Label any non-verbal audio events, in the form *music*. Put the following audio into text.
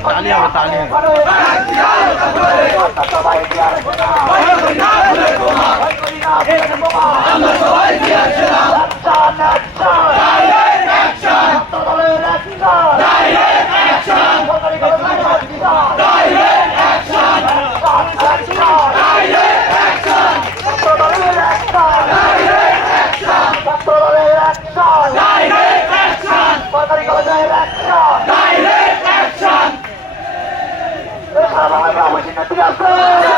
तालीमतालीह *laughs* Atenção! *laughs*